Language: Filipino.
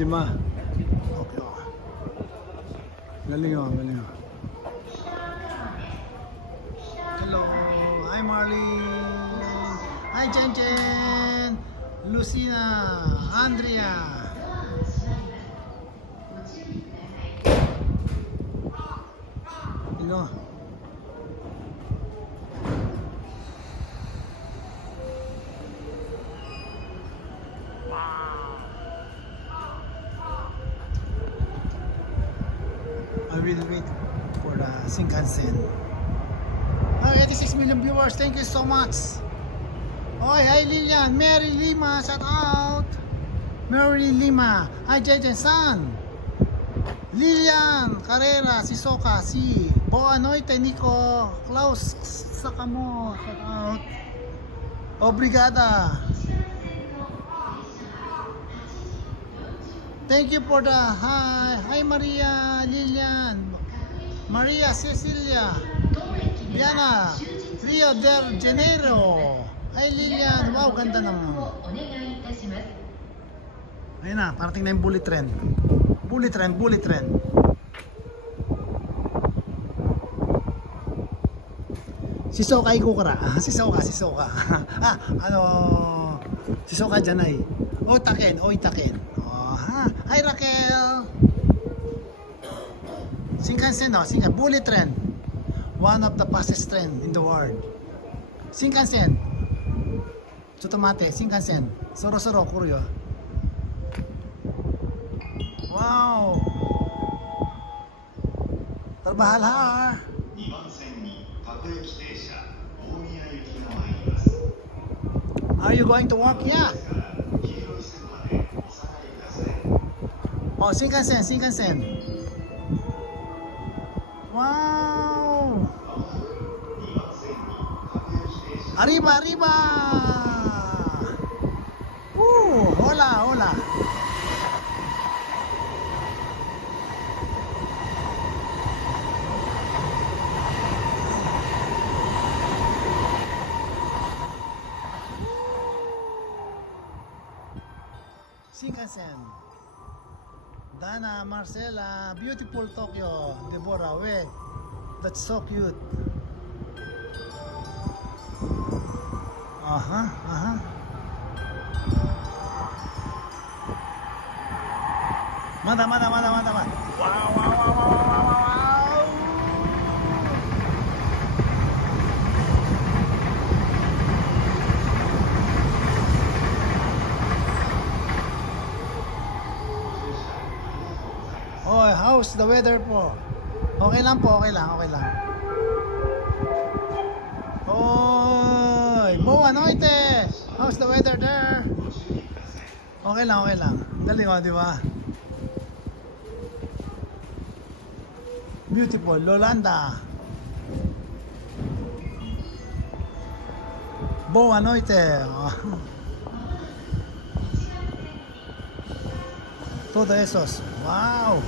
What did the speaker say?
di ba? Okay, oh. Galing oh, galing oh. Hello, hi Marlene. Hi Chen Chen. Lucina, Andrea. You know. I will wait for the Shinkansen. 86 million viewers, thank you so much. Oy, hi Lilian, Mary Lima, shout out. Mary Lima, hi JJ San. Lilian Carrera, si Soka, si Boanoite, Nico, Klaus Sakamo, shout out. Obrigada. Thank you for the hi Maria Lilian, Maria Cecilia, Diana, Rio de Janeiro. Hi Lilian, wow, ganda naman. Ayun na, parating na yung bullet trend. Bullet trend, bullet trend. Si Soka Ikukura. Si Soka. Si Soka Janay. Oitaken. Hi Raquel. Shinkansen, no? Shinkansen. Bullet trend. One of the fastest trend in the world. Shinkansen. Tsutomate. Shinkansen. Soro kuryo. Wow. Trabahala. Are you going to work? Yeah. Oh, Shinkansen. Wow. Arriba. Hola. Shinkansen. Dana, Marcela, beautiful Tokyo, Deborah, wait, that's so cute. Mata. Wow. Oh, how's the weather po? Okay lang po, okay lang. Oy, Boanoite! How's the weather there? Okay lang. Galing oh, di ba? Beautiful, Lolanda. Boanoite. Todo esos. Wow.